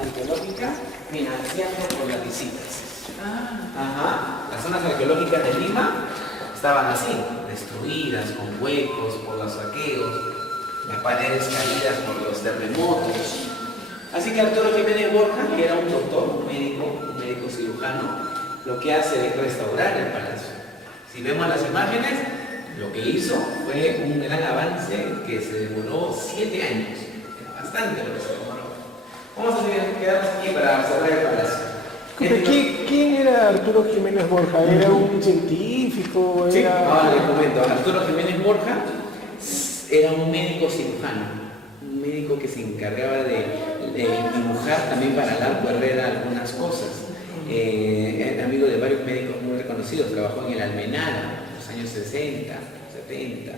zona arqueológica financiando por las visitas. Ajá. Las zonas arqueológicas de Lima estaban así, destruidas, con huecos por los saqueos, las paredes caídas por los terremotos. Así que Arturo Jiménez Borja, que era un doctor, un médico cirujano, lo que hace es restaurar el palacio. Si vemos las imágenes, lo que hizo fue un gran avance que se demoró 7 años. Era bastante lo que se demoró. Vamos a quedarnos aquí para cerrar el palacio. ¿Quién era Arturo Jiménez Borja? ¿Era un científico? Sí, Era... ahora les comento. Arturo Jiménez Borja era un médico cirujano, un médico que se encargaba de dibujar también para Larco Herrera algunas cosas. Era amigo de varios médicos muy reconocidos, trabajó en el Almenara en los años 60, 70,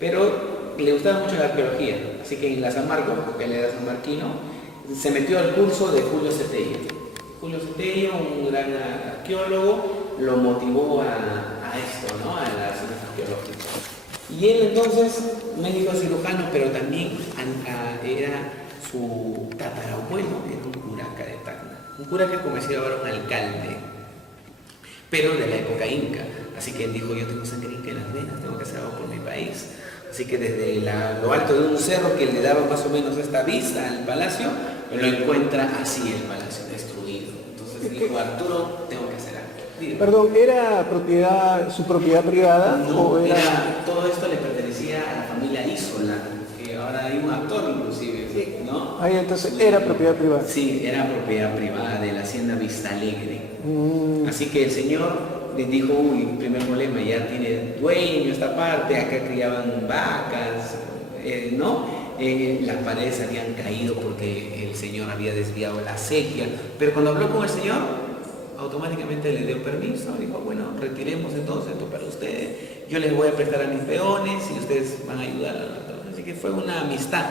pero le gustaba mucho la arqueología, así que en la San Marcos, porque él era sanmarquino, se metió al curso de Julio Cetello. Julio Cetello, un gran arqueólogo, lo motivó a esto, ¿no? A las zonas arqueológicas. Y él entonces, médico cirujano, pero también era su tatarabuelo, era un curaca de Tacna. Un curaca conocido ahora un alcalde, pero de la época inca. Así que él dijo, yo tengo sangre inca en las venas, tengo que hacer algo por mi país. Así que desde lo alto de un cerro que le daba más o menos esta vista al palacio, lo encuentra así el palacio, destruido. Entonces dijo, Arturo, tengo que hacer algo. Dígame. Perdón, ¿era su propiedad privada? No, ¿O era... todo esto le pertenecía a la familia Isola, que ahora hay un actor inclusive, ¿no? Ah, entonces era propiedad privada. Sí, era propiedad privada de la hacienda Vista Alegre. Así que el señor le dijo, uy, primer problema, ya tiene dueño esta parte, acá criaban vacas, ¿no? Las paredes habían caído porque el señor había desviado la acequia, pero cuando habló con el señor, automáticamente le dio permiso, dijo, bueno, retiremos entonces esto para ustedes, yo les voy a prestar a mis peones y ustedes van a ayudar a la... Así que fue una amistad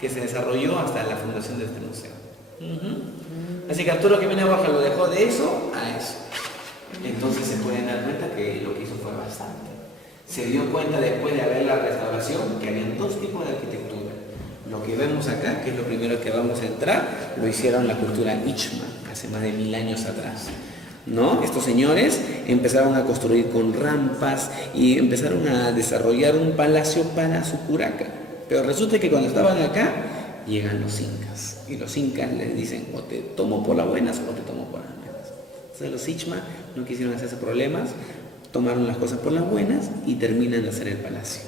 que se desarrolló hasta la fundación de este museo. Así que Arturo Jiménez Borja lo dejó de eso a eso. Entonces se pueden dar cuenta que lo que hizo fue bastante. Se dio cuenta después de ver la restauración que había dos tipos de arquitectura. Lo que vemos acá, que es lo primero que vamos a entrar, lo hicieron la cultura Ichma, hace más de 1000 años atrás. ¿No? Estos señores empezaron a construir con rampas y empezaron a desarrollar un palacio para su curaca. Pero resulta que cuando estaban acá, llegan los incas. Y los incas les dicen, o te tomo por las buenas o te tomo por las malas. Entonces los Ichma no quisieron hacerse problemas, tomaron las cosas por las buenas y terminan de hacer el palacio.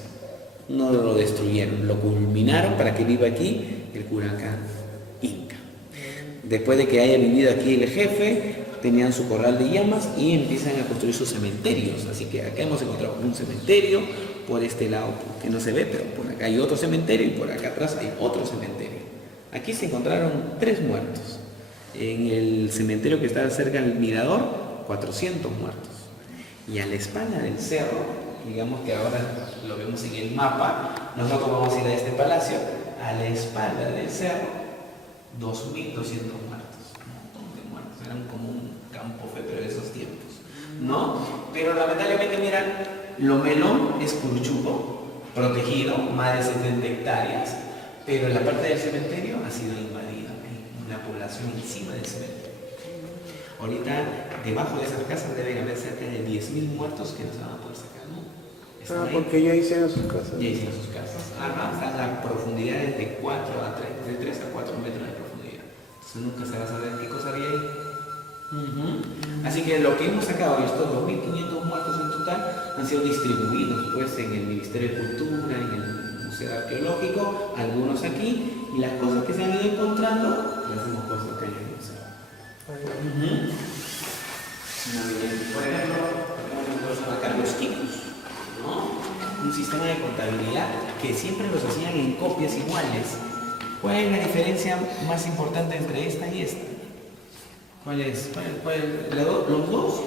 No lo destruyeron, lo culminaron para que viva aquí el curaca inca. Después de que haya vivido aquí el jefe, tenían su corral de llamas y empiezan a construir sus cementerios. Así que acá hemos encontrado un cementerio, por este lado que no se ve, pero por acá hay otro cementerio y por acá atrás hay otro cementerio. Aquí se encontraron 3 muertos. En el cementerio que está cerca del mirador, 400 muertos. Y a la espalda del cerro, digamos que ahora lo vemos en el mapa, nosotros vamos a ir a este palacio, a la espalda del cerro, 2.200 muertos. Un montón de muertos, eran como un campo fetero de esos tiempos, ¿no? Pero lamentablemente, mira, Lomelón es Curuchuco, protegido, más de 70 hectáreas, pero la parte del cementerio ha sido invadida, hay una población encima del cementerio. Ahorita, debajo de esas casas deben haber cerca de 10.000 muertos que no se van a poder sacar, ¿no? Porque ya hicieron sus casas. Ya hicieron sus casas. Están a profundidades de 3 a 4 metros de profundidad. Entonces nunca se va a saber qué cosa había ahí. Así que lo que hemos sacado, estos 2.500 muertos en total, han sido distribuidos pues en el Ministerio de Cultura, en el Museo Arqueológico, algunos aquí, y las cosas que se han ido encontrando las hemos puesto acá en el museo. Por ejemplo, tenemos acá los quipus, ¿no? Un sistema de contabilidad que siempre los hacían en copias iguales. ¿Cuál es la diferencia más importante entre esta y esta? ¿Cuál es? Los dos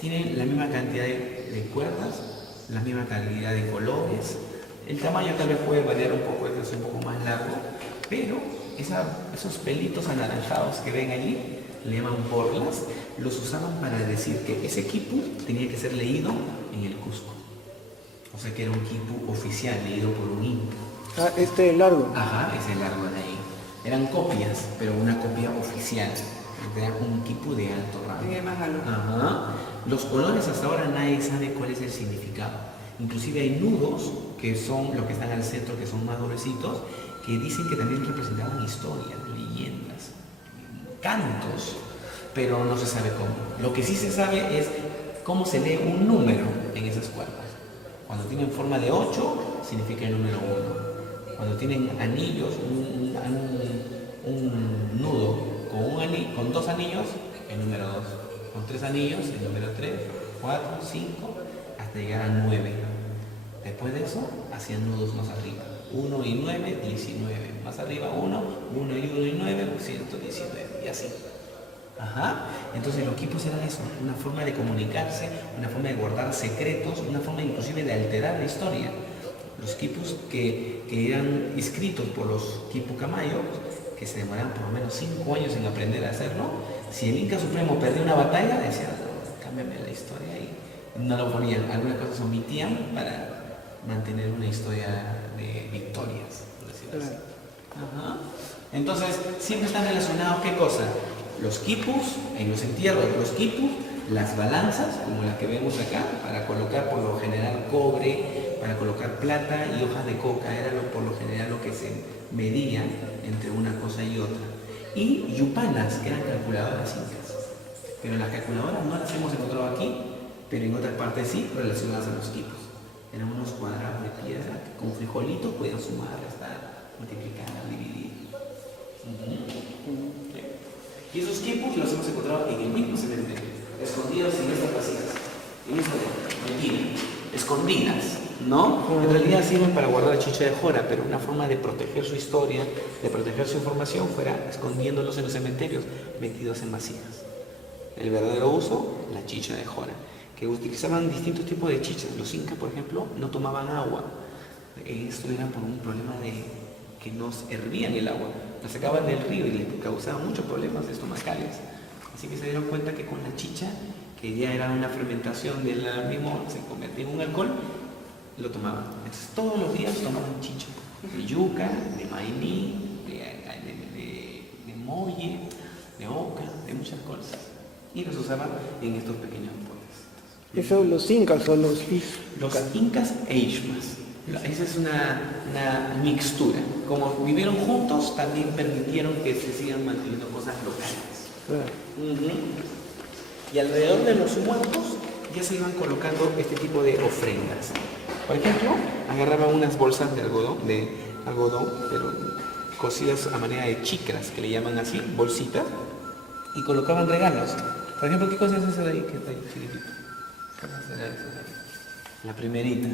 tienen la misma cantidad de cuerdas, la misma calidad de colores. El tamaño tal vez puede variar un poco, este es un poco más largo, pero esos pelitos anaranjados que ven allí, le llaman borlas, los usaban para decir que ese quipu tenía que ser leído en el Cusco. O sea que era un quipu oficial, leído por un inca. Ah, este largo. Ajá, ese largo de ahí. Eran copias, pero una copia oficial. Era un quipu de alto rango. Tiene más valor. Ajá. Los colores hasta ahora nadie sabe cuál es el significado. Inclusive hay nudos, que son los que están al centro, que son más gruesitos, que dicen que también representaban historias, leyendas, cantos, pero no se sabe cómo. Lo que sí se sabe es cómo se lee un número en esas cuerdas. Cuando tienen forma de 8, significa el número 1. Cuando tienen anillos, un nudo con 2 anillos, el número 2. Con 3 anillos, el número 3, 4, 5, hasta llegar a 9. Después de eso, hacían nudos más arriba. 1 y 9, 19. Más arriba 1, 1 y 1 y 9, 119. Y así. Ajá. Entonces los quipus eran eso, una forma de comunicarse, una forma de guardar secretos, una forma inclusive de alterar la historia. Los quipus que eran escritos por los quipu camayos, que se demoraban por lo menos 5 años en aprender a hacerlo, si el Inca Supremo perdía una batalla, decían, cámbiame la historia y no lo ponían. Algunas cosas omitían para mantener una historia de victorias, por decirlo así. Ajá. Entonces, siempre están relacionados, ¿qué cosa? Los quipus, en los entierros, los quipus, las balanzas, como las que vemos acá, para colocar por lo general cobre, para colocar plata y hojas de coca, era por lo general lo que se medía entre una cosa y otra. Y yupanas, que eran calculadoras incas. Pero las calculadoras no las hemos encontrado aquí, pero en otras partes sí, relacionadas a los quipus. Eran unos cuadrados de piedra que con frijolitos podían sumar, restar, multiplicar, dividir. Y esos quipus los hemos encontrado en el mismo cementerio, escondidos en estas vasijas, escondidas, ¿no? En realidad sirven para guardar la chicha de jora, pero una forma de proteger su historia, de proteger su información, fuera escondiéndolos en los cementerios, metidos en vasijas. El verdadero uso, la chicha de jora, que utilizaban distintos tipos de chichas. Los incas, por ejemplo, no tomaban agua. Esto era por un problema de que no hervían el agua, la sacaban del río y les causaban muchos problemas estomacales. Así que se dieron cuenta que con la chicha, que ya era una fermentación del mismo, se convertía en un alcohol, lo tomaban. Entonces todos los días tomaban chicha, de yuca, de maíní, de molle, de oca, de muchas cosas. Y los usaban en estos pequeños potes. Eso los incas o los Los incas e ishmas. Esa es una mixtura. Como vivieron juntos, también permitieron que se sigan manteniendo cosas locales. Claro. Y alrededor de los muertos ya se iban colocando este tipo de ofrendas. Por ejemplo, agarraban unas bolsas de algodón, pero cosidas a manera de chicras, que le llaman así, bolsitas, y colocaban regalos. Por ejemplo, ¿qué cosa es esa de ahí que está ahí chiquitito? ¿Qué será esa de ahí? La primerita.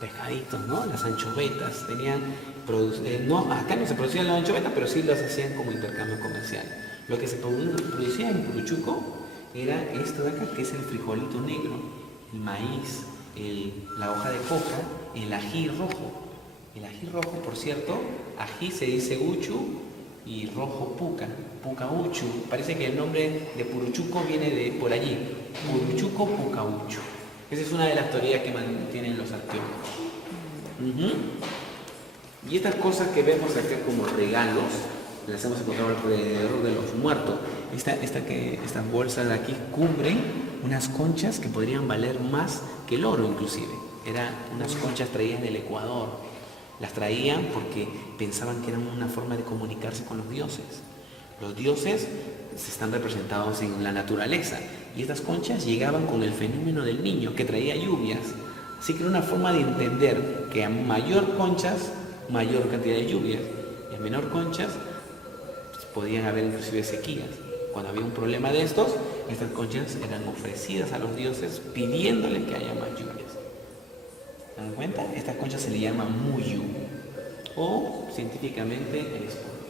Pescaditos, ¿no? Las anchovetas tenían, no, acá no se producían las anchovetas, pero sí las hacían como intercambio comercial. Lo que se producía en Puruchuco era esto de acá, que es el frijolito negro, el maíz, la hoja de coca, el ají rojo. El ají rojo, por cierto, ají se dice uchu y rojo puca uchu. Parece que el nombre de Puruchuco viene de por allí, Puruchuco puca uchu. Esa es una de las teorías que mantienen los arqueólogos. Y estas cosas que vemos acá como regalos, las hemos encontrado alrededor de los muertos. Estas bolsas de aquí cubren unas conchas que podrían valer más que el oro inclusive. Eran unas conchas traídas del Ecuador. Las traían porque pensaban que eran una forma de comunicarse con los dioses. Los dioses están representados en la naturaleza y estas conchas llegaban con el fenómeno del niño que traía lluvias. Así que era una forma de entender que a mayor conchas, mayor cantidad de lluvias, y a menor conchas pues, podían haber inclusive sequías. Cuando había un problema de estos, estas conchas eran ofrecidas a los dioses pidiéndole que haya más lluvias. ¿Se dan cuenta? Estas conchas se le llaman muyu o científicamente el espondios.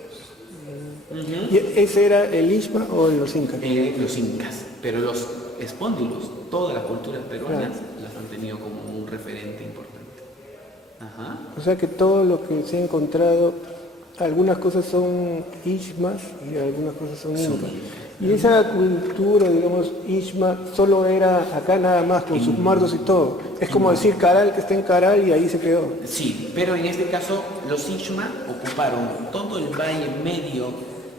¿Y ese era el Ishma o los incas? Los incas, pero los espóndilos, todas las culturas peruanas las han tenido como un referente importante. Ajá. O sea que todo lo que se ha encontrado, algunas cosas son Ishmas y algunas cosas son incas. Y esa cultura, digamos, Ishma, solo era acá nada más, con sus muertos y todo. Es como decir Caral, que está en Caral y ahí se quedó. Sí, pero en este caso los Ishma ocuparon todo el valle medio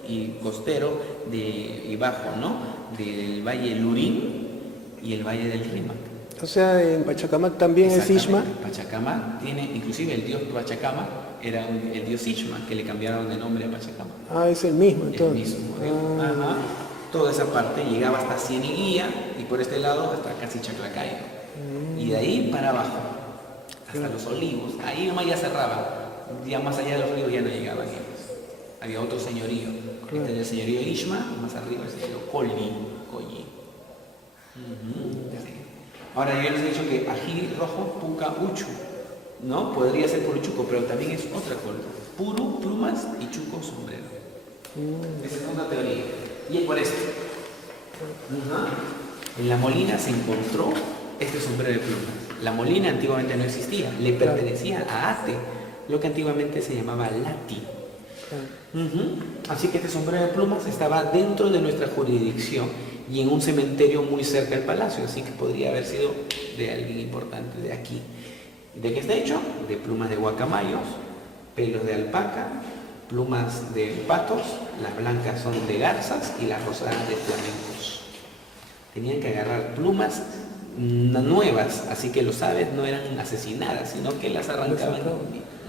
y costero y bajo, ¿no? Del valle Lurín y el valle del Rímac. O sea, en Pachacamac también es Ishma. Pachacamac tiene, inclusive el dios Pachacamac era el dios Ishma, que le cambiaron de nombre a Pachacamac. Ah, es el mismo El entonces. mismo. Ajá. Toda esa parte llegaba hasta Cieneguía y por este lado hasta casi Chaclacayo. Y de ahí para abajo, hasta Los Olivos. Ahí nomás ya cerraba. Ya más allá de Los Olivos ya no llegaban ellos. Había otro señorío. Este era el señorío Ishma, más arriba el señorío Colli. Sí. Ahora yo les he dicho que ají rojo, puca, uchu. ¿No? Podría ser por chuco, pero también es otra cosa. Puro, plumas y chuco, sombrero. Esa es una teoría. Y es por esto. En La Molina se encontró este sombrero de plumas. La Molina antiguamente no existía, le pertenecía a Ate, lo que antiguamente se llamaba Lati. Así que este sombrero de plumas estaba dentro de nuestra jurisdicción y en un cementerio muy cerca del palacio, así que podría haber sido de alguien importante de aquí. ¿De qué está hecho? De plumas de guacamayos, pelos de alpaca, plumas de patos, las blancas son de garzas y las rosadas de flamencos. Tenían que agarrar plumas nuevas, así que los aves no eran asesinadas, sino que las arrancaban,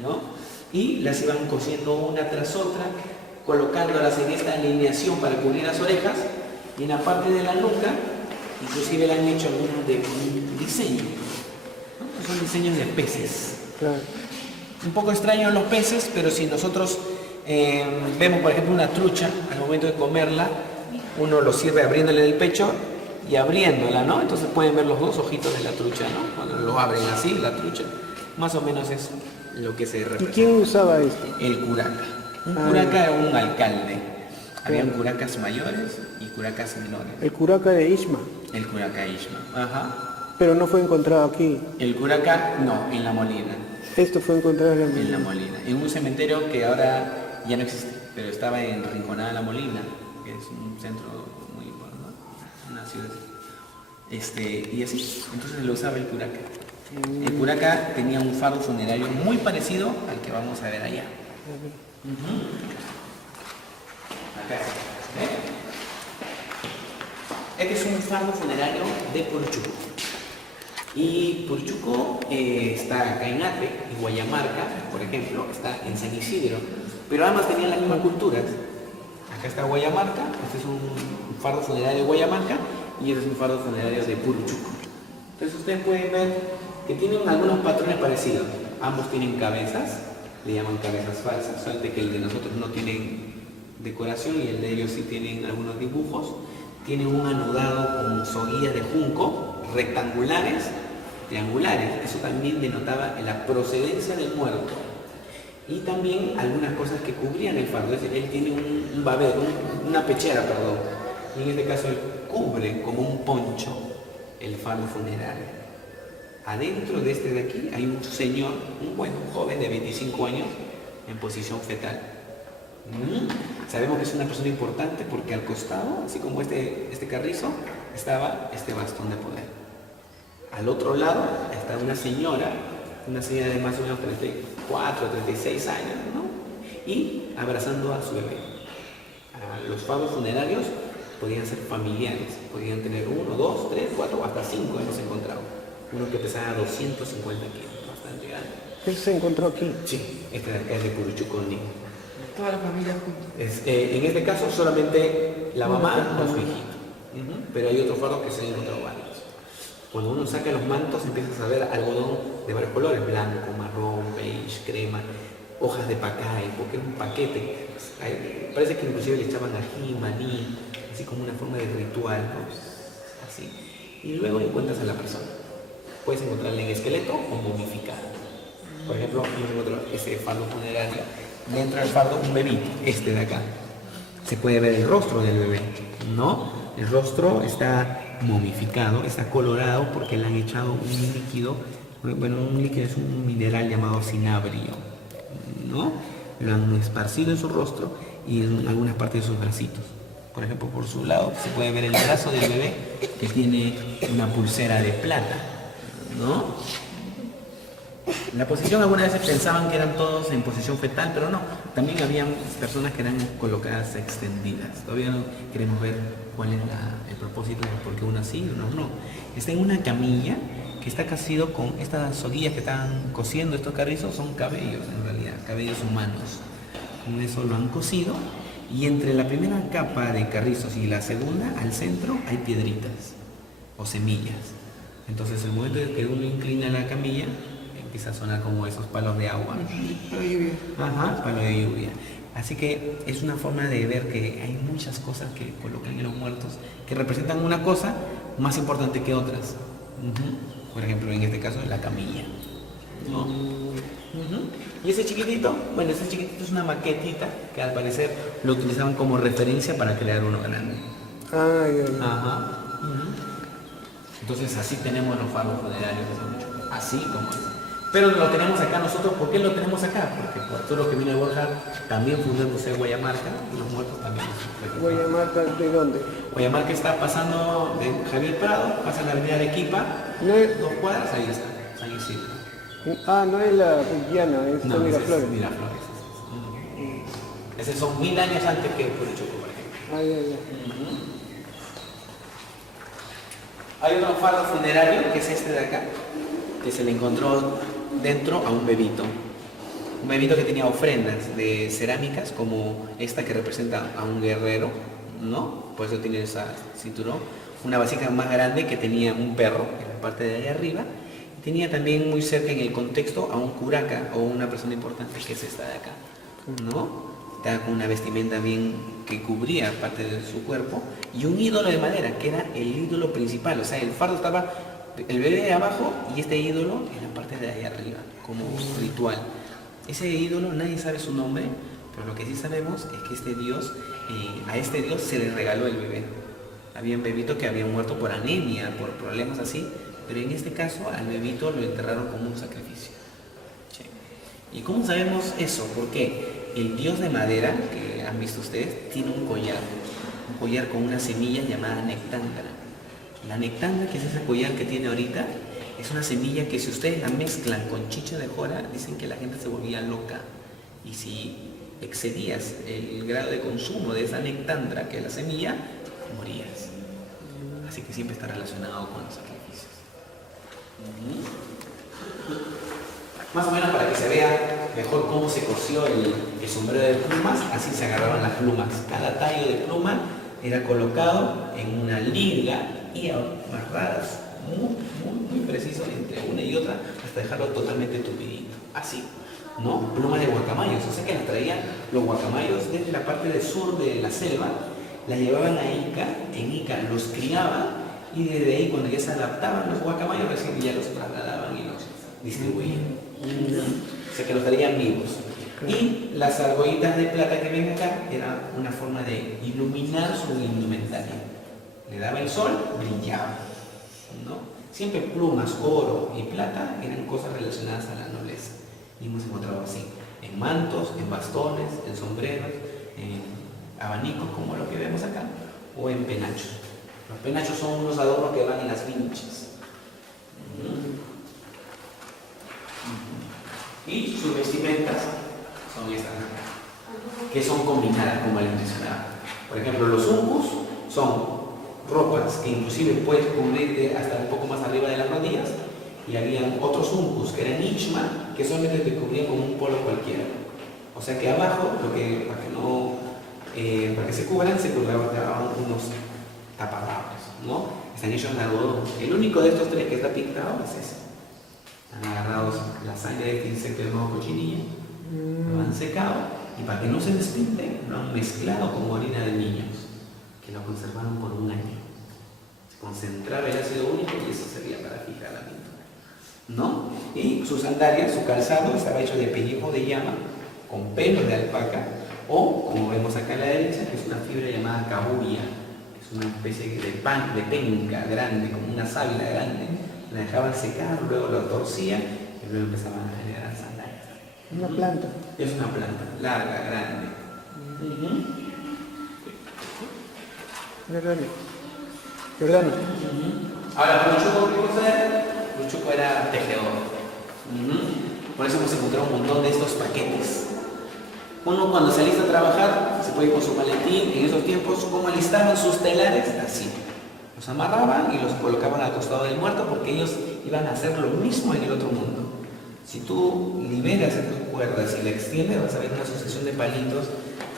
¿no? Y las iban cosiendo una tras otra, colocándolas en esta alineación para cubrir las orejas, y en la parte de la nuca, inclusive le han hecho algunos de diseño, ¿no? Son diseños de peces. Claro. Un poco extraños los peces, pero si nosotros vemos, por ejemplo, una trucha, al momento de comerla, uno lo sirve abriéndole el pecho y abriéndola, ¿no? Entonces pueden ver los dos ojitos de la trucha, ¿no? Cuando lo abren así, la trucha, más o menos es lo que se ¿Y representa. quién usaba esto? El curaca. Un curaca era un alcalde. Habían curacas mayores y curacas menores. El curaca de Ishma, El curaca Ishma. Ajá. pero no fue encontrado aquí. El curaca, no, en La Molina. Esto fue encontrado En La Molina. En un cementerio que ahora ya no existe, pero estaba en Rinconada La Molina, que es un centro muy importante, ¿no? Una ciudad. Y así, entonces lo usaba el curaca. El curaca tenía un fardo funerario muy parecido al que vamos a ver allá. Acá está. Este es un fardo funerario de Puruchuco. Y Puruchuco está acá en Ate, y Guayamarca, por ejemplo, está en San Isidro. Pero ambas tenían las mismas culturas. Acá está Guayamarca, este es un fardo funerario de Guayamarca y este es un fardo funerario de Puruchuco. Entonces ustedes pueden ver que tienen algunos patrones parecidos. Ambos tienen cabezas, le llaman cabezas falsas, solamente que el de nosotros no tienen decoración y el de ellos sí tienen algunos dibujos. Tienen un anudado con soguillas de junco, rectangulares, triangulares. Eso también denotaba la procedencia del muerto. Y también algunas cosas que cubrían el fardo. Es decir, él tiene un babero, una pechera, perdón. Y en este caso él cubre como un poncho el fardo funerario. Adentro de este de aquí hay un señor, un joven de 25 años en posición fetal. Sabemos que es una persona importante porque al costado, así como este carrizo, estaba este bastón de poder. Al otro lado está una señora de más o menos 34, 36 años, ¿no? Y abrazando a su bebé. Los fardos funerarios podían ser familiares, podían tener 1, 2, 3, 4 o hasta 5 hemos encontrado. Uno que pesaba 250 kilos, bastante grande. ¿Él se encontró aquí? Sí, este de acá es de Puruchuconi. Toda la familia juntos. En este caso solamente la mamá o su hijito. Pero hay otros fardos que se han encontrado varios. Cuando uno saca los mantos empiezas a ver algodón de varios colores, blanco, marrón, beige, crema, hojas de pacay, porque es un paquete. Parece que inclusive le echaban ají, maní, así como una forma de ritual, ¿no? Así. Y luego encuentras a la persona. Puedes encontrarla en esqueleto o momificada. Por ejemplo, yo encuentro ese fardo funerario. Dentro del fardo un bebito, este de acá. Se puede ver el rostro del bebé, ¿no? El rostro está momificado, está colorado porque le han echado un líquido. Bueno, un líquido es un mineral llamado cinabrio, ¿no? Lo han esparcido en su rostro y en algunas partes de sus bracitos. por ejemplo, por su lado, se puede ver el brazo del bebé que tiene una pulsera de plata, ¿no? La posición, algunas veces pensaban que eran todos en posición fetal, pero no. También habían personas que eran colocadas extendidas. Todavía no queremos ver cuál es el propósito de por qué uno sí y uno no. Está en una camilla que está cosido con estas soguillas que están cosiendo estos carrizos, son cabellos en realidad, cabellos humanos. Con eso lo han cosido y entre la primera capa de carrizos y la segunda, al centro, hay piedritas o semillas. Entonces el momento en que uno inclina la camilla, empieza a sonar como esos palos de agua. Palo de lluvia. Ajá, palo de lluvia. Así que es una forma de ver que hay muchas cosas que colocan en los muertos que representan una cosa más importante que otras. Por ejemplo, en este caso, la camilla, ¿no? Y ese chiquitito, bueno, ese chiquitito es una maquetita que al parecer lo utilizaban como referencia para crear uno grande. Ah, ya. Ajá. Entonces así tenemos los faros funerarios, así como es. Pero lo tenemos acá nosotros. ¿Por qué lo tenemos acá? Porque por todo lo que vino de Borja también fundándose en Guayamarca y los muertos también. ¿Guayamarca de dónde? Guayamarca está pasando de Javier Prado, pasa la avenida Arequipa, No es, 2 cuadras, ahí está, San Isidro. no es la Viana, es No, Miraflores. ese es Miraflores. Ese son 1000 años antes que Purichuco, por ejemplo. Ah, ya. Hay otro faro funerario, que es este de acá, que se le encontró dentro a un bebito. Un bebito que tenía ofrendas de cerámicas, como esta que representa a un guerrero, ¿no? Por eso tiene esa cinturón. Una vasija más grande que tenía un perro en la parte de allá arriba. Tenía también muy cerca en el contexto a un curaca o una persona importante, que es esta de acá, ¿no? Estaba con una vestimenta bien que cubría parte de su cuerpo y un ídolo de madera que era el ídolo principal. O sea, el fardo estaba el bebé de abajo y este ídolo en la parte de allá arriba, como ritual. Ese ídolo nadie sabe su nombre, pero lo que sí sabemos es que este dios, a este dios se le regaló el bebé. Había un bebito que había muerto por anemia, por problemas así, pero en este caso al bebito lo enterraron como un sacrificio. Sí. ¿Y cómo sabemos eso? Porque el dios de madera, que han visto ustedes, tiene un collar con una semilla llamada nectándara. La nectándara, que es ese collar que tiene ahorita, es una semilla que si ustedes la mezclan con chicha de jora, dicen que la gente se volvía loca. Y si excedías el grado de consumo de esa nectándara, que es la semilla, morías. Así que siempre está relacionado con los sacrificios. Más o menos para que se vea mejor cómo se cosió el sombrero de plumas, así se agarraban las plumas. Cada tallo de pluma era colocado en una liga y amarradas muy preciso entre una y otra hasta dejarlo totalmente tupidito. Así, ¿no? Plumas de guacamayos, o sea que las traían los guacamayos desde la parte del sur de la selva, las llevaban a Ica, en Ica los criaban y desde ahí cuando ya se adaptaban los guacamayos recién ya los trasladaban y los distribuían. O sea que los traían vivos. Y las argollitas de plata que ven acá era una forma de iluminar su indumentaria. Le daba el sol, brillaba, ¿no? Siempre plumas, oro y plata eran cosas relacionadas a la nobleza. Y hemos encontrado así, en mantos, en bastones, en sombreros, en abanicos como lo que vemos acá, o en penachos. Los penachos son unos adornos que van en las vinchas. Y sus vestimentas son estas acá, que son combinadas, como les mencionaba. Por ejemplo, los uncus son ropas que inclusive puedes cubrirte hasta un poco más arriba de las rodillas, y habían otros uncus que eran ichma, que solamente te cubrían con un polo cualquiera. O sea que abajo, para que se cubran, se colocaban unos taparrabos, ¿no? Están hechos de algodón. El único de estos tres que está pintado es ese. Han agarrado la sangre de este insecto llamado cochinilla, lo han secado y para que no se despinte lo han mezclado con orina de niños, que lo conservaron por un año. Se concentraba el ácido úrico y eso servía para fijar la pintura, ¿no? Y sus sandalias, su calzado estaba hecho de pellejo de llama con pelos de alpaca o, como vemos acá a la derecha, que es una fibra llamada cabuya, que es una especie de penca grande, como una sábila grande. La dejaban secar, luego lo torcían y luego empezaban a generar sandalias. Una planta. Es una planta larga, grande. Jordano. Ahora, Luchuco, ¿qué cosa era? Luchuco era tejedor. Por eso hemos encontrado un montón de estos paquetes. Uno cuando saliste a trabajar se puede ir con su maletín. En esos tiempos, ¿cómo alistaban sus telares? Así. Los amarraban y los colocaban al costado del muerto porque ellos iban a hacer lo mismo en el otro mundo. Si tú liberas estas cuerdas y la extiendes, vas a ver una sucesión de palitos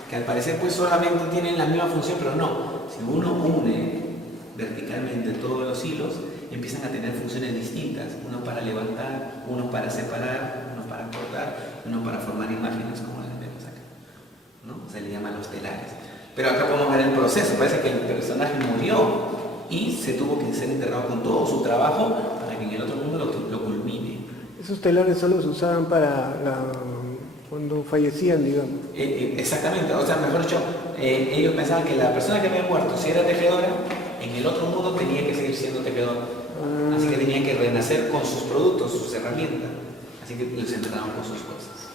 que al parecer pues solamente tienen la misma función, pero no. Si uno une verticalmente todos los hilos, empiezan a tener funciones distintas. Uno para levantar, uno para separar, uno para cortar, uno para formar imágenes como las vemos acá, ¿no? Se le llama los telares. Pero acá podemos ver el proceso. Parece que el personaje murió y se tuvo que ser enterrado con todo su trabajo para que en el otro mundo lo culmine. Esos telares solo se usaban cuando fallecían, digamos. Exactamente, o sea, mejor dicho, ellos pensaban que la persona que había muerto, si era tejedora, en el otro mundo tenía que seguir siendo tejedor. Así que tenían que renacer con sus productos, sus herramientas. Así que los entrenaban con sus cosas.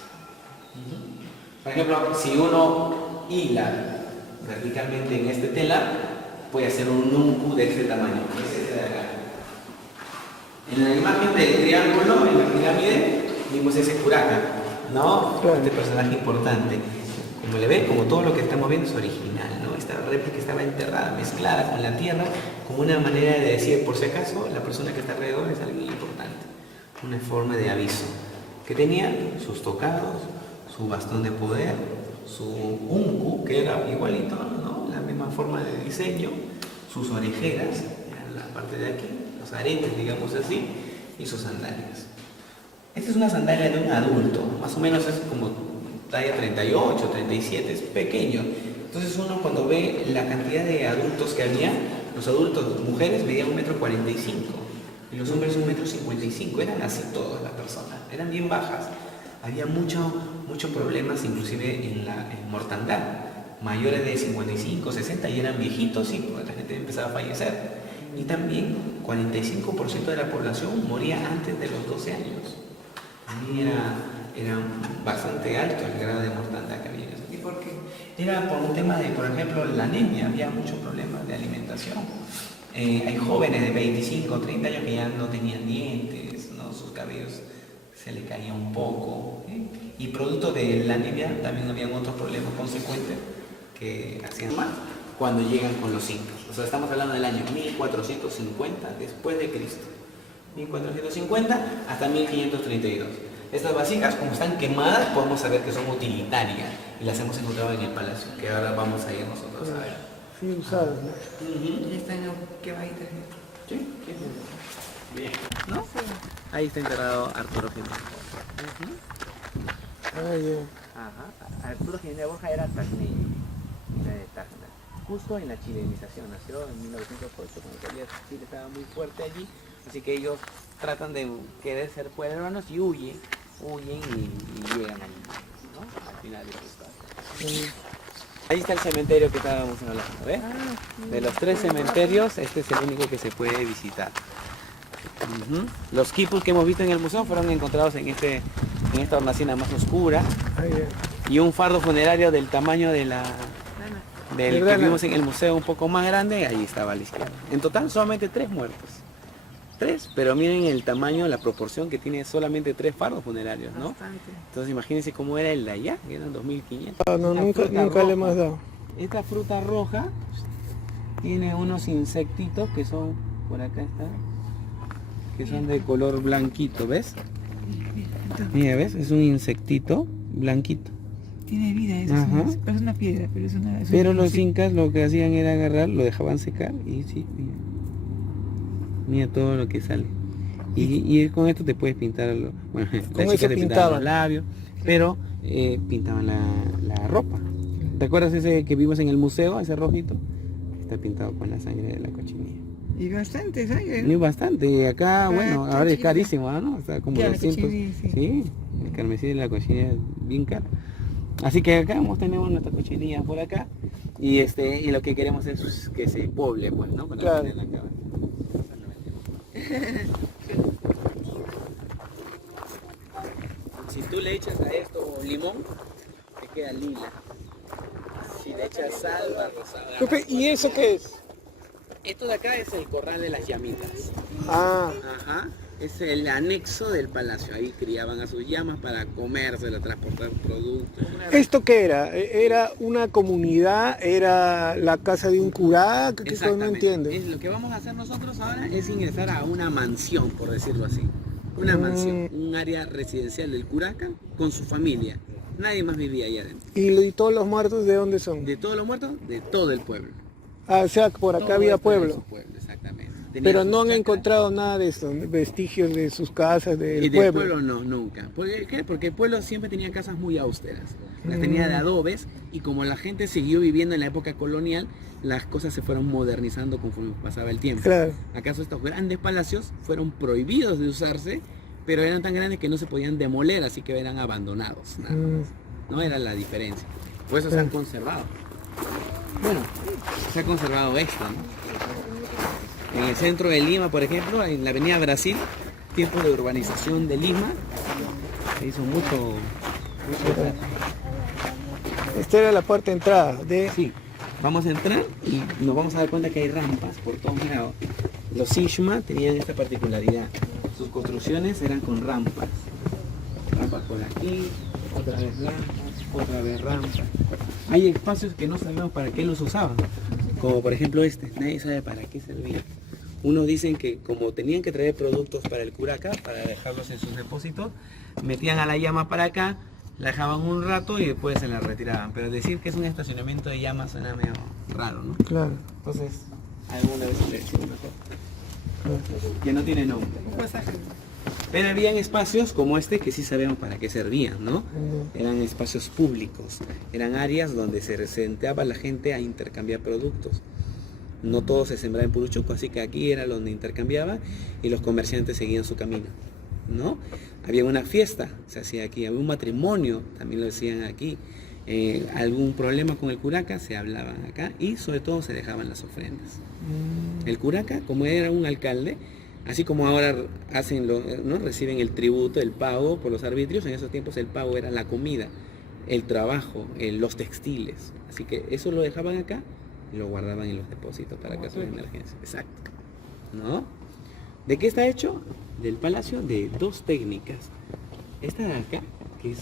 Por ejemplo, si uno hila verticalmente en este telar, puede hacer un nuncu de este tamaño. Este de acá. En la imagen del triángulo, en la pirámide, vimos ese curaca, ¿no? Claro. Este personaje importante. Como le ven, como todo lo que estamos viendo es original, ¿no? Esta réplica estaba enterrada, mezclada con la tierra, como una manera de decir, por si acaso, la persona que está alrededor es alguien importante. Una forma de aviso. Que tenía sus tocados, su bastón de poder, su unku, que era igualito, ¿no? La misma forma de diseño, sus orejeras, en la parte de aquí, los aretes, digamos así, y sus sandalias. Esta es una sandalia de un adulto, más o menos es como talla 38, 37, es pequeño. Entonces uno cuando ve la cantidad de adultos que había, los adultos, mujeres medían 1,45 m y los hombres 1,55 m, eran así todas las personas, eran bien bajas. Había muchos problemas inclusive en mortandad, mayores de 55, 60 y eran viejitos y pues, la gente empezaba a fallecer. Y también 45% de la población moría antes de los 12 años. También era bastante alto el grado de mortandad que había. ¿Y por qué? Era por un tema de, por ejemplo, la anemia, había muchos problemas de alimentación. Hay jóvenes de 25 o 30 años que ya no tenían dientes, ¿no? Sus cabellos se le caía un poco, y producto de la anemia también habían otros problemas consecuentes que hacían mal cuando llegan con los incas. O sea, estamos hablando del año 1450 después de Cristo, 1450 hasta 1532. Estas vasijas, como están quemadas, podemos saber que son utilitarias y las hemos encontrado en el palacio, que ahora vamos a ir nosotros a ver. Sí, usadas, ¿no? Y están quemaditas. ¿Sí? Bien. ¿No? Ahí está enterrado Arturo Jiménez. Ah, ya. Ajá. Arturo Jiménez Borja era tacneño, era de Tacna. Justo en la chilenización, nació en 1908, cuando todavía Chile estaba muy fuerte allí, así que ellos tratan de querer ser pueblos y huyen y llegan allí, ¿no? Al final de su historia. Ahí está el cementerio que estábamos hablando, ¿ves? De los 3 cementerios, este es el único que se puede visitar. Los quipus que hemos visto en el museo fueron encontrados en esta hornacina más oscura, Ah, ya. y un fardo funerario del tamaño del que vimos en el museo, un poco más grande, ahí estaba a la izquierda. En total solamente 3 muertos. 3, pero miren el tamaño, la proporción que tiene solamente 3 fardos funerarios, ¿no? Bastante. Entonces imagínense cómo era el de allá, que eran 2.500. Ah, no, La nunca fruta le roja. hemos dado. Esta fruta roja tiene unos insectitos que son, por acá está, que son de color blanquito, ¿ves? Mira, ¿ves? Es un insectito blanquito. Tiene vida, eso Ajá. es una piedra, pero es una... Pero los incas lo que hacían era agarrar, lo dejaban secar y sí, mira, mira todo lo que sale. Y con esto te puedes pintar, bueno, las Con chicas eso te pintaban pintaban. los labios, pero pintaban la ropa. ¿Te acuerdas ese que vimos en el museo, ese rojito? Está pintado con la sangre de la cochinilla. Y bastante sangre, Y bastante, acá, bueno, está ahora es chido. carísimo, ¿no? Está como Ya, la 200. cochinilla, sí. Sí, el carmesí de la cochinilla es bien caro. Así que acá tenemos nuestra cochinilla por acá y lo que queremos es que se poble, pues, ¿no? Con la Claro. de la cabeza. Si tú le echas a esto limón, te queda lila. Si le echas sal, va rosada. Pepe, ¿y eso qué es? Esto de acá es el corral de las llamitas. Ah, Ajá. Es el anexo del palacio. Ahí criaban a sus llamas para comérselas, transportar productos. ¿esto qué era? ¿Era una comunidad? ¿Era la casa de un curá? ¿Qué cosa? No entiendo. Lo que vamos a hacer nosotros ahora es ingresar a una mansión, por decirlo así. Una mansión, un área residencial del Curaca con su familia. Nadie más vivía ahí adentro. ¿Y todos los muertos de dónde son? De todos los muertos, de todo el pueblo. Ah, o sea, por acá Todo había esto era pueblo. su pueblo, exactamente. Tenía Pero sus no han chacras. encontrado nada de eso, vestigios de sus casas, del Y del pueblo. pueblo no, nunca. ¿Por qué? Porque el pueblo siempre tenía casas muy austeras. Las tenía de adobes y como la gente siguió viviendo en la época colonial, las cosas se fueron modernizando conforme pasaba el tiempo. Claro. ¿Acaso estos grandes palacios fueron prohibidos de usarse, pero eran tan grandes que no se podían demoler, así que eran abandonados? Nada más. No era la diferencia. Por eso se han conservado. Bueno, se ha conservado esto, ¿no? En el centro de Lima, por ejemplo, en la avenida Brasil, tiempo de urbanización de Lima, se hizo mucho. Esta era la puerta de entrada de... Sí, vamos a entrar y nos vamos a dar cuenta que hay rampas por todos lados. Los Ishma tenían esta particularidad. Sus construcciones eran con rampas. Rampas por aquí, otra vez rampas, otra vez rampas. Hay espacios que no sabemos para qué los usaban. Como por ejemplo este, nadie sabe para qué servía. Unos dicen que como tenían que traer productos para el Curaca, para dejarlos en sus depósitos, metían a la llama para acá, la dejaban un rato y después se la retiraban. Pero decir que es un estacionamiento de llamas suena medio raro, ¿no? Claro. Entonces, alguna vez le decimos mejor. Que no tiene nombre. Un pasaje. Pero habían espacios como este que sí sabemos para qué servían, ¿no? Eran espacios públicos, eran áreas donde se sentaba la gente a intercambiar productos. No todo se sembraba en Puruchuco, así que aquí era donde intercambiaba y los comerciantes seguían su camino, ¿no? Había una fiesta, se hacía aquí, había un matrimonio, también lo decían aquí. Algún problema con el Curaca, se hablaban acá y sobre todo se dejaban las ofrendas. El Curaca, como era un alcalde, así como ahora hacen ¿no? Reciben el tributo, el pago por los arbitrios, en esos tiempos el pago era la comida, el trabajo, los textiles. Así que eso lo dejaban acá y lo guardaban en los depósitos para casos de emergencia. Exacto. ¿No? ¿De qué está hecho? Del palacio de dos técnicas. Esta de acá, que es,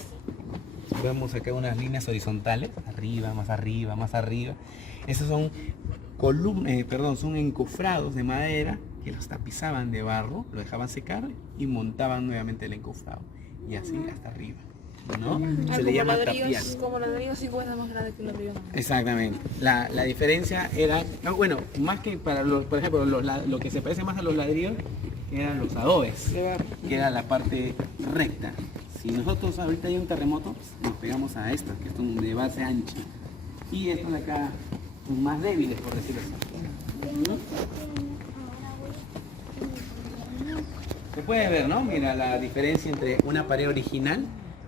vemos acá unas líneas horizontales, arriba, más arriba, más arriba. Esos son son encofrados de madera que los tapizaban de barro, lo dejaban secar y montaban nuevamente el encofrado. Y así hasta arriba, ¿no? Se le llama tapial. Como ladrillos sí cuesta más grande que los ladrillos. Exactamente. La diferencia era, bueno, más que para los, por ejemplo, lo que se parece más a los ladrillos eran los adobes, que era la parte recta. Si nosotros ahorita hay un terremoto, nos pegamos a estas, que son de base ancha. Y estos de acá son más débiles, por decirlo así. Se puede ver, ¿no? Mira la diferencia entre una pared original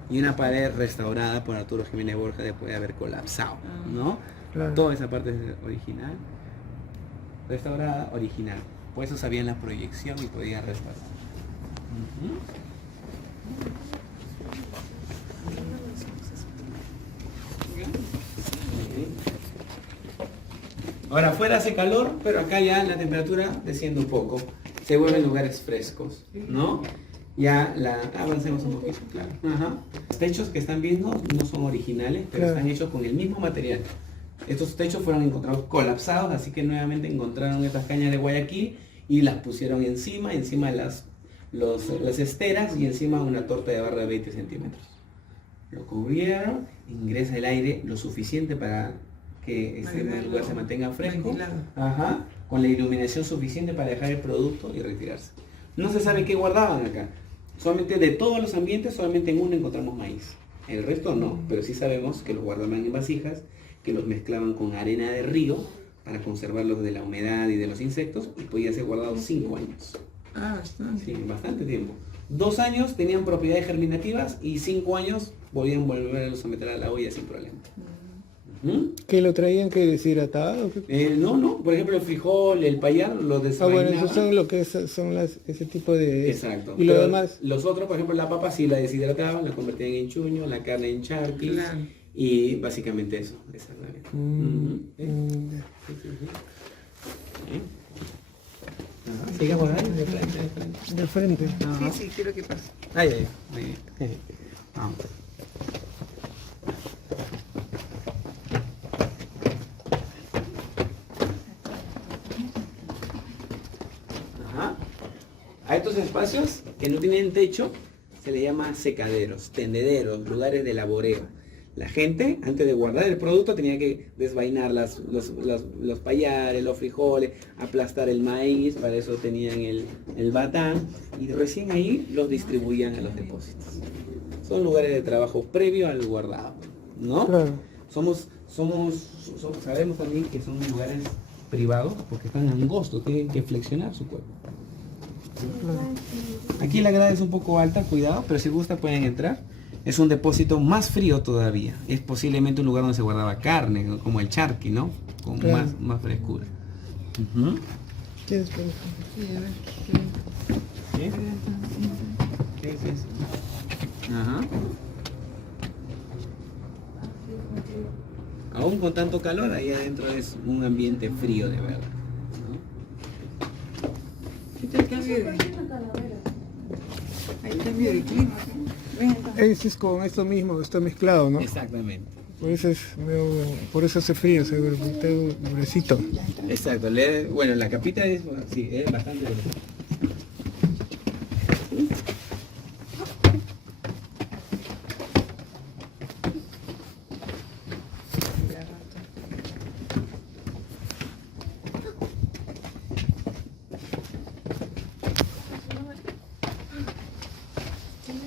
y una pared restaurada por Arturo Jiménez Borja después de haber colapsado, ¿no? Claro. Toda esa parte es original, restaurada, original. Por eso sabían la proyección y podían restaurar. Ahora afuera hace calor, pero acá ya la temperatura desciende un poco. Se vuelven lugares frescos, ¿no? Ya avancemos un poquito, claro. Ajá. Los techos que están viendo no son originales, pero Claro. están hechos con el mismo material. Estos techos fueron encontrados colapsados, así que nuevamente encontraron estas cañas de Guayaquil y las pusieron encima las esteras y encima una torta de barra de 20 centímetros. Lo cubrieron, ingresa el aire lo suficiente para que ese lugar se mantenga fresco, Ventilado. ajá, con la iluminación suficiente para dejar el producto y retirarse. No se sabe qué guardaban acá. Solamente de todos los ambientes, solamente en uno encontramos maíz. El resto no, pero sí sabemos que los guardaban en vasijas, que los mezclaban con arena de río para conservarlos de la humedad y de los insectos y podía ser guardado 5 años. Ah, bastante. Sí, bastante tiempo. 2 años tenían propiedades germinativas y 5 años podían volverlos a meter a la olla sin problema. ¿Mm? ¿Que lo traían que deshidratado? No, por ejemplo el frijol, el payar, lo Ah, desvainaban. bueno, esos son lo que son ese tipo de... Exacto. Y lo Pero demás... los otros, por ejemplo, la papa sí la deshidrataban, la convertían en chuño, la carne en charquis. Claro. Y básicamente eso, exactamente. Mm, ¿Sí? mm, Sí, sí, sí. ¿Sí? sigamos ahí, de frente, de frente. De frente. Ajá. Sí, quiero que pase. Ahí, ahí, muy bien. Vamos. Ajá. A estos espacios que no tienen techo se le llama secaderos, tendederos, lugares de laboreo. La gente, antes de guardar el producto, tenía que desvainar los payares, los frijoles, aplastar el maíz, para eso tenían el batán, y recién ahí los distribuían a los depósitos. Son lugares de trabajo previo al guardado, ¿no? Claro. Sabemos también que son lugares privados porque están angostos, tienen que flexionar su cuerpo. Aquí la grada es un poco alta, cuidado, pero si gusta pueden entrar. Es un depósito más frío todavía. Es posiblemente un lugar donde se guardaba carne, como el charqui, ¿no? Con Claro. más frescura. Ujú. ¿Quieres que- Sí, a ver. ¿Sí? Sí, sí, sí. Ajá. Aún con tanto calor, ahí adentro es un ambiente frío de verdad, ¿no? ¿Qué tal el cambio de...? Hay cambio de clima. Ven acá. Ese es con esto mismo, está mezclado, ¿no? Exactamente. Por eso hace frío, se ve durecito. Exacto. Bueno, la capita es, bueno, sí, es bastante gruesa.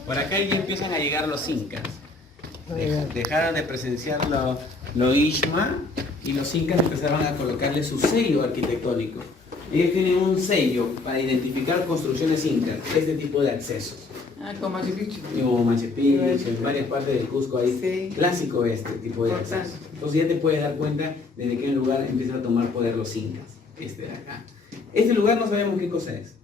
Por acá ya empiezan a llegar los incas. Dejaron de presenciar lo Ishma y los incas empezaron a colocarle su sello arquitectónico. Ellos tienen un sello para identificar construcciones incas, este tipo de accesos. Ah, con Machu Picchu. Como Machu Picchu, en varias partes del Cusco hay Sí. clásico este tipo de accesos. Entonces ya te puedes dar cuenta desde qué lugar empiezan a tomar poder los incas. Este de acá. Este lugar no sabemos qué cosa es.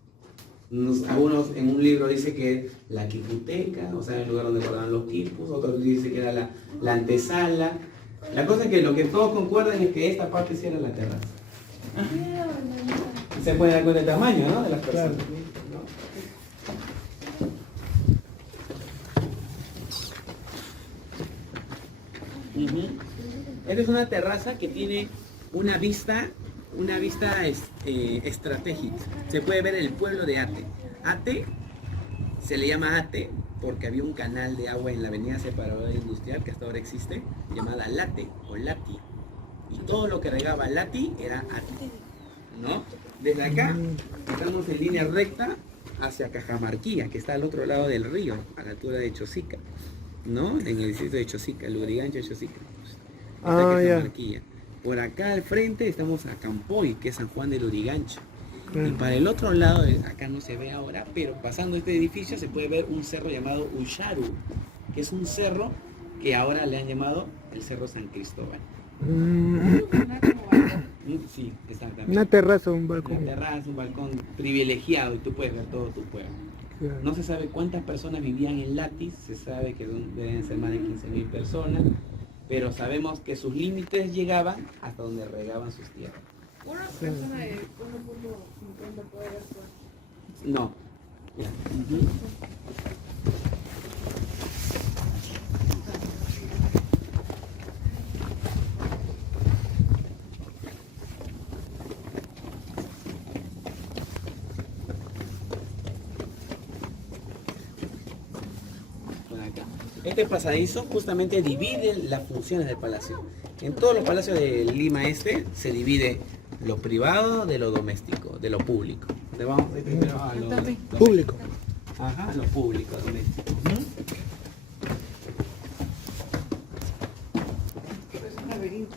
Algunos en un libro dice que es la quiputeca, o sea, el lugar donde guardaban los quipus, otros dicen que era la antesala. La cosa es que lo que todos concuerdan es que esta parte sí era la terraza. Se puede dar cuenta del tamaño, ¿no? De las personas. ¿No? Ujú. Esta es una terraza que tiene una vista estratégica. Se puede ver el pueblo de Ate. Ate se le llama Ate porque había un canal de agua en la avenida separadora industrial que hasta ahora existe, llamada Late o Lati. Y todo lo que regaba Lati era Ate, ¿no? Desde acá estamos en línea recta hacia Cajamarquilla, que está al otro lado del río, a la altura de Chosica, ¿no? En el distrito de Chosica, el Lurigancho de Chosica. Está Ya. Cajamarquilla. Por acá al frente estamos a Campoy, que es San Juan del Lurigancho. Y para el otro lado, acá no se ve ahora, pero pasando este edificio se puede ver un cerro llamado Usharu, que es un cerro que ahora le han llamado el Cerro San Cristóbal. Sí, exactamente. Una terraza, un Una balcón. terraza, un balcón privilegiado y tú puedes ver todo tu pueblo. Claro. No se sabe cuántas personas vivían en Latis, se sabe que deben ser más de 15.000 personas, pero sabemos que sus límites llegaban hasta donde regaban sus tierras. Una persona de 1.50 puede ver todo. No. Ya. Ujú. Por acá. Este pasadizo justamente divide las funciones del palacio. En todos los palacios de Lima Este se divide lo privado de lo doméstico, de lo público. Vamos primero a lo Público. Ajá, lo público, doméstico. Ujú. Es un laberinto.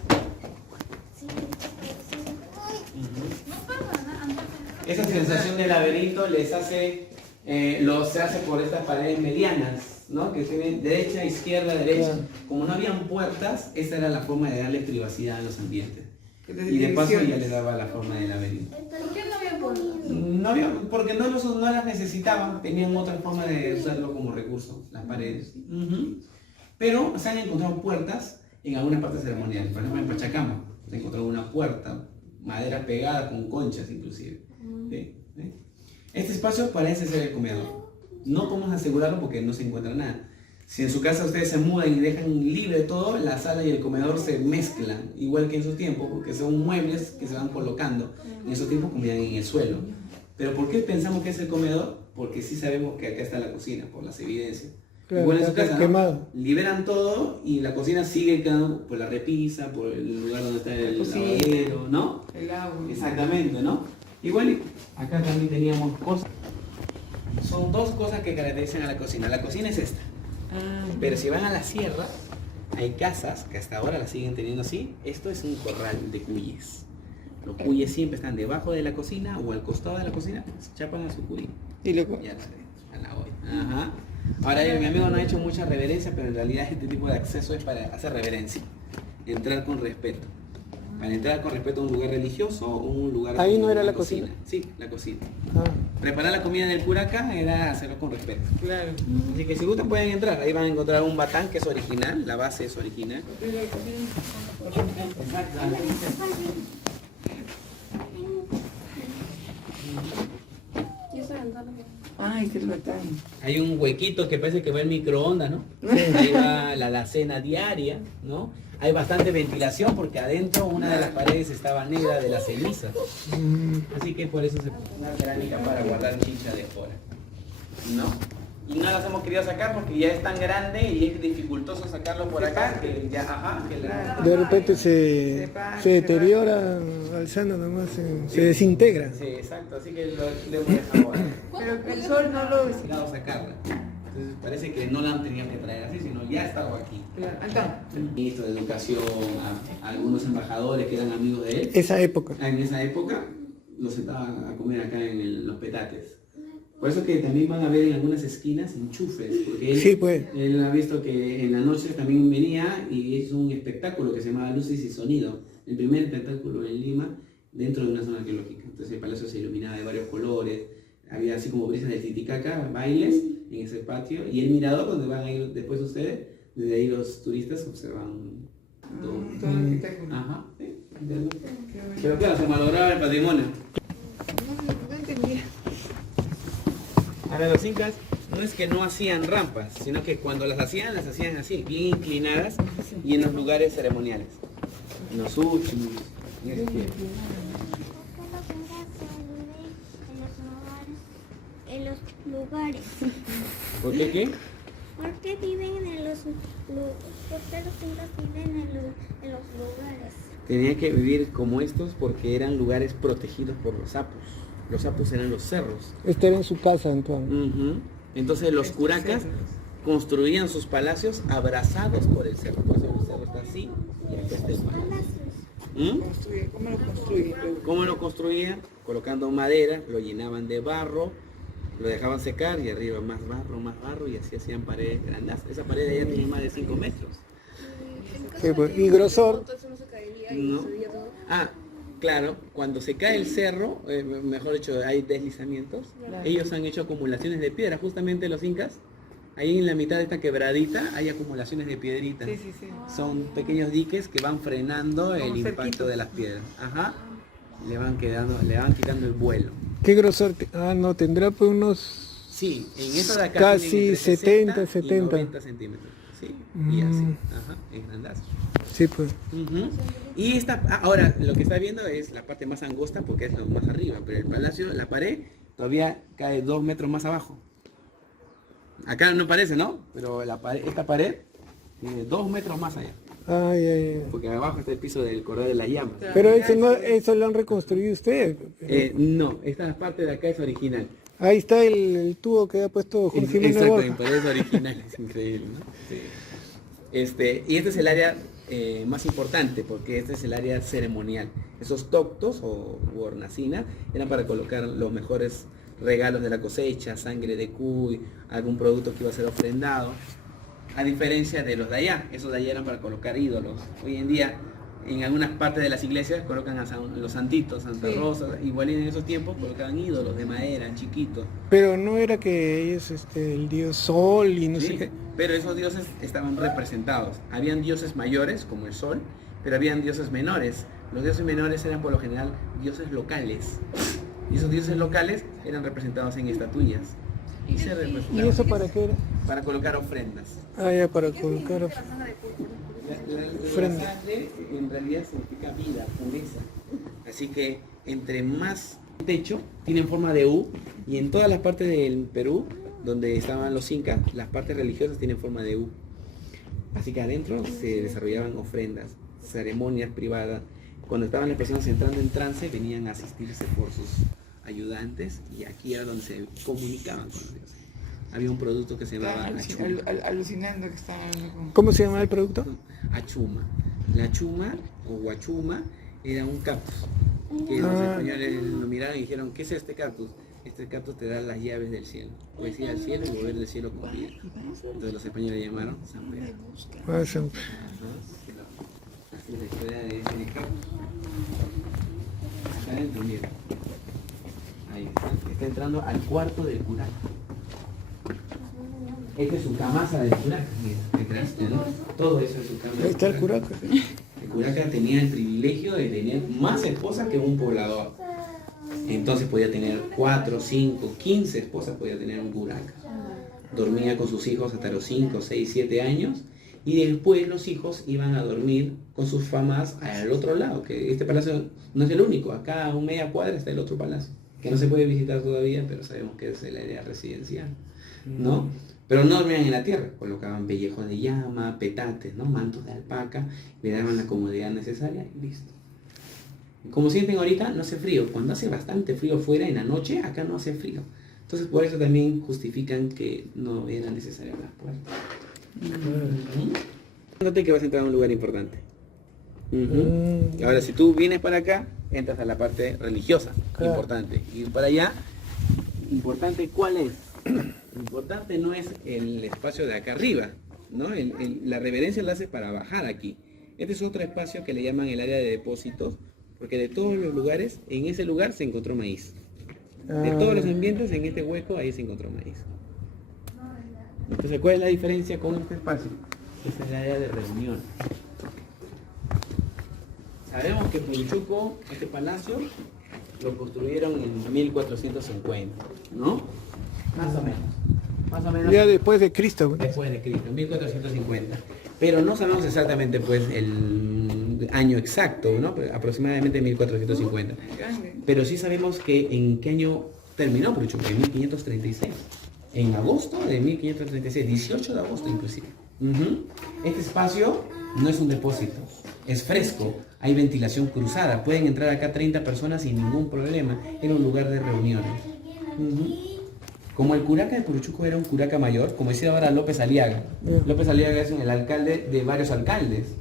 Esa sensación de laberinto les hace, se hace por estas paredes medianas, ¿no? Que tienen derecha, izquierda, derecha. Claro. Como no habían puertas, esa era la forma de darle privacidad a los ambientes. Que te Y de paso ya divisiones. le daba la forma de laberinto. ¿Por qué no había puertas? No había, porque no las necesitaban, tenían otra forma de usarlo como recurso, las paredes. Ujú. Pero se han encontrado puertas en algunas partes ceremoniales. Por ejemplo, en Pachacama se encontró una puerta, madera pegada con conchas inclusive. ¿Sí? ¿Sí? Este espacio parece ser el comedor. No podemos asegurarlo porque no se encuentra nada. Si en su casa ustedes se mudan y dejan libre todo, la sala y el comedor se mezclan, igual que en sus tiempos, porque son muebles que se van colocando. En esos tiempos comían en el suelo. Pero ¿por qué pensamos que es el comedor? Porque sí sabemos que acá está la cocina, por las evidencias. Claro, igual en su está casa, quemado. ¿no? Liberan todo y la cocina sigue quedando por la repisa, por el lugar donde está el cocina. lavadero, ¿no? El agua. Exactamente, ¿no? Igual acá también teníamos cosas. Son dos cosas que caracterizan a la cocina. La cocina es esta. Ah, Pero si van a la sierra, hay casas que hasta ahora la siguen teniendo así. Esto es un corral de cuyes. Los cuyes siempre están debajo de la cocina o al costado de la cocina, pues, chapan a su cuy. y luego. Ya a la olla. Ajá. Ahora mi amigo no ha hecho mucha reverencia, pero en realidad este tipo de acceso es para hacer reverencia. Entrar con respeto. Para entrar con respeto a un lugar religioso o un lugar... Ahí con no era una la cocina. Sí, la cocina. Ah, Preparar la comida del cura acá era hacerlo con respeto. Claro. Así que si gustan pueden entrar, ahí van a encontrar un batán que es original, la base es original. Yo soy Antonio. Ay, qué batán. Hay un huequito que parece que va en microondas, ¿no? Ahí va la alacena diaria, ¿no? Hay bastante ventilación porque adentro una de las paredes estaba negra de las cenizas. Así que por eso se puso una cerámica para guardar chicha de fuera, ¿no? Y no las hemos querido sacar porque ya es tan grande y es dificultoso sacarlo por acá que ya, ajá, que la... de repente se deteriora alzando nomás, se desintegra. Sí, exacto, así que lo hemos dejado ahí. Pero que el sol no lo. Llegado a sacarla. Entonces parece que no la han tenido que traer así, sino ya estaba aquí. Claro. Antón. El ministro de Educación, a algunos embajadores que eran amigos de él, Esa época. en esa época los sentaban a comer acá en los petates. Por eso que también van a ver en algunas esquinas enchufes, porque él, Sí, pues. él ha visto que en la noche también venía y hizo un espectáculo que se llamaba Luces y Sonido, el primer espectáculo en Lima dentro de una zona arqueológica. Entonces el palacio se iluminaba de varios colores, había así como brisas del Titicaca, bailes en ese patio, y el mirador donde van a ir después ustedes, desde ahí los turistas observan todo. Todo el espectáculo. Ajá, sí. Qué bueno. Pero claro, se malograba el patrimonio. No entendía. Ahora los incas no es que no hacían rampas, sino que cuando las hacían así, bien inclinadas y en los lugares ceremoniales. En los uchis, en ese tiempo. En los lugares. ¿Por qué qué? ¿Por qué viven en los por qué los incas viven en los lugares? Tenía que vivir como estos porque eran lugares protegidos por los sapos. Los sapos eran los cerros. Esta era en su casa, Antoine. Ujú. Entonces los curacas construían sus palacios abrazados por el cerro. Por eso el cerro está así y acá está el palacio. ¿Mm? ¿Cómo lo construye? ¿Cómo lo construían? Colocando madera, lo llenaban de barro, lo dejaban secar y arriba más barro y así hacían paredes grandes. Esa pared ya tenía más de 5 metros. Sí, pues, y grosor. Entonces no se caería y ¿No? subía todo. Ah, claro, cuando se cae el cerro, mejor dicho, hay deslizamientos, ellos han hecho acumulaciones de piedra, justamente los incas, ahí en la mitad de esta quebradita hay acumulaciones de piedritas. Sí, sí, sí. Son pequeños diques que van frenando el Como impacto cerquitos. de las piedras. Ajá. Le van quitando el vuelo. ¿Qué grosor? Ah, no, tendrá pues unos... Sí, en esa de acá Casi tienen entre 70, 60 y 70. 90 centímetros. Sí, y así. Ajá, es grandazo. Sí, pues. Ujú. Y ahora lo que está viendo es la parte más angosta porque es lo más arriba, pero el palacio, la pared, todavía cae 2 metros más abajo. Acá no parece, ¿no? Pero esta pared tiene 2 metros más allá, Ay, ay, ay. porque abajo está el piso del corredor de las llamas. Pero eso no, eso lo han reconstruido ustedes. No, esta parte de acá es original. Ahí está el tubo que ha puesto Juan Jiménez Exacto, Borja. en paredes originales, es increíble, ¿no? Sí. Y este es el área más importante porque este es el área ceremonial. Esos toctos o hornacinas eran para colocar los mejores regalos de la cosecha, sangre de cuy, algún producto que iba a ser ofrendado. A diferencia de los de allá, esos de allá eran para colocar ídolos. Hoy en día, en algunas partes de las iglesias colocan a los santitos, Santa Sí. Rosa, igual en esos tiempos colocaban ídolos de madera, chiquitos. Pero no era que ellos, el dios Sol y no Sí, sé qué. pero esos dioses estaban representados. Habían dioses mayores, como el sol, pero habían dioses menores. Los dioses menores eran por lo general dioses locales. Y esos dioses locales eran representados en estatuillas. Y se ¿Y representaban eso para qué era? para colocar ofrendas. Ah, ya, para colocar. La Ofrenda. sangre en realidad significa vida, pureza. Así que entre más techo tienen forma de U, y en todas las partes del Perú donde estaban los incas, las partes religiosas tienen forma de U. Así que adentro se desarrollaban ofrendas, ceremonias privadas. Cuando estaban las personas entrando en trance, venían a asistirse por sus ayudantes, y aquí era donde se comunicaban con los dioses. Había un producto que se llamaba achuma. Alucinando que estaban hablando con... ¿Cómo se llama el producto? Achuma. La chuma o guachuma era un cactus que los Ah. españoles lo miraron y dijeron, ¿qué es este cactus? Este cactus te da las llaves del cielo. Puedes ir al cielo y volver del cielo con vida. Entonces los españoles le llamaron San Pedro. Ah, sí. Así es la historia de cactus. Acá adentro, mira. Ahí está entrando al cuarto del curaca. Esta es su camasa del curaca, mira, entraste, ¿no? Todo eso es su camasa. Ahí está el curaca. El curaca tenía el privilegio de tener más esposas que un poblador. Entonces podía tener 4, 5, 15 esposas, podía tener un curaca. Dormía con sus hijos hasta los 5, 6, 7 años, y después los hijos iban a dormir con sus famas al otro lado, que este palacio no es el único. Acá a media cuadra está el otro palacio, que no se puede visitar todavía, pero sabemos que es el área residencial, ¿no? Pero no dormían en la tierra, colocaban pellejos de llama, petates, ¿no? Mantos de alpaca, le daban la comodidad necesaria y listo. Como sienten ahorita, no hace frío. Cuando hace bastante frío fuera en la noche, acá no hace frío. Entonces por eso también justifican que no era necesaria las puertas. Note que vas a entrar a un lugar importante. Ahora, si tú vienes para acá, entras a la parte religiosa, Claro. importante. Y para allá, importante, ¿cuál es? Importante no es el espacio de acá arriba, ¿no? La reverencia la haces para bajar aquí. Este es otro espacio que le llaman el área de depósitos, porque de todos los lugares, en ese lugar se encontró maíz. De todos los ambientes, en este hueco, ahí se encontró maíz. Entonces, ¿cuál es la diferencia con este espacio? Es el área de reunión. Sabemos que Puruchuco, este palacio, lo construyeron en 1450, ¿no? Más o menos. Más o menos. Ya después de Cristo. ¿no? Después de Cristo, 1450. Pero no sabemos exactamente pues el año exacto, ¿no? Pero aproximadamente 1450. Pero sí sabemos que en qué año terminó Puruchuco, en 1536. En agosto de 1536, 18 de agosto inclusive. Este espacio no es un depósito, es fresco, hay ventilación cruzada, pueden entrar acá 30 personas sin ningún problema, era un lugar de reuniones. Como el curaca de Puruchuco era un curaca mayor, como decía ahora López Aliaga. López Aliaga es el alcalde de varios alcaldes,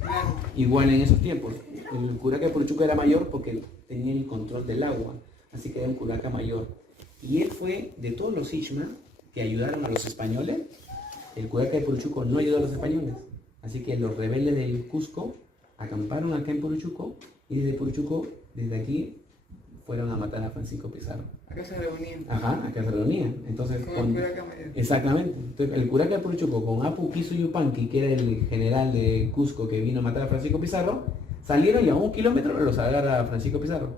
igual en esos tiempos. El curaca de Puruchuco era mayor porque tenía el control del agua, así que era un curaca mayor. Y él fue, de todos los Ishma que ayudaron a los españoles, el curaca de Puruchuco no ayudó a los españoles. Así que los rebeldes del Cusco acamparon acá en Puruchuco, y desde Puruchuco, desde aquí, fueron a matar a Francisco Pizarro. Acá se reunían. Ajá, acá se reunían. Entonces, Como el curaca mayor. exactamente. Entonces, el curaca de Puruchuco con Apu Kisu Yupanqui, que era el general de Cusco que vino a matar a Francisco Pizarro, salieron y a 1 kilómetro los agarra a Francisco Pizarro.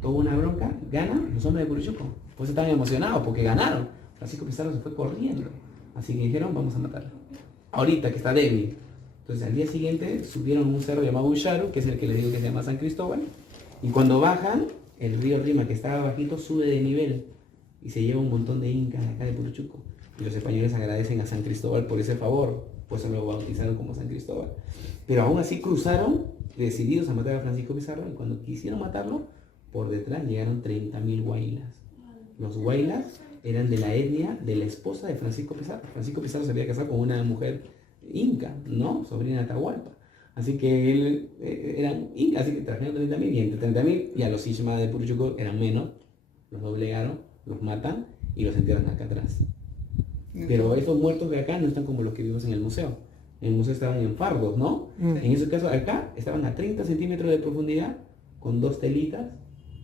Tuvo una bronca, ganan los hombres de Puruchuco. Pues estaban emocionados porque ganaron. Francisco Pizarro se fue corriendo. Así que dijeron, vamos a matarlo. Ahorita que está débil. Entonces al día siguiente subieron un cerro llamado Ullaru, que es el que les digo que se llama San Cristóbal. Y cuando bajan, el río Rima, que estaba bajito, sube de nivel. Y se lleva un montón de incas de acá de Puruchuco. Y los españoles agradecen a San Cristóbal por ese favor. Pues se lo bautizaron como San Cristóbal. Pero aún así cruzaron, decididos a matar a Francisco Pizarro. Y cuando quisieron matarlo, por detrás llegaron 30.000 huaylas. Los huaylas eran de la etnia de la esposa de Francisco Pizarro. Francisco Pizarro se había casado con una mujer inca, ¿no? Sobrina de Atahualpa. Así que él eran incas, así que trajeron 30.000, y entre 30.000 y a los Ishma de Puruchuco eran menos. Los doblegaron, los matan y los entierran acá atrás. Pero estos muertos de acá no están como los que vimos en el museo. En el museo estaban en fardos, ¿no? En ese caso acá estaban a 30 centímetros de profundidad con 2 telitas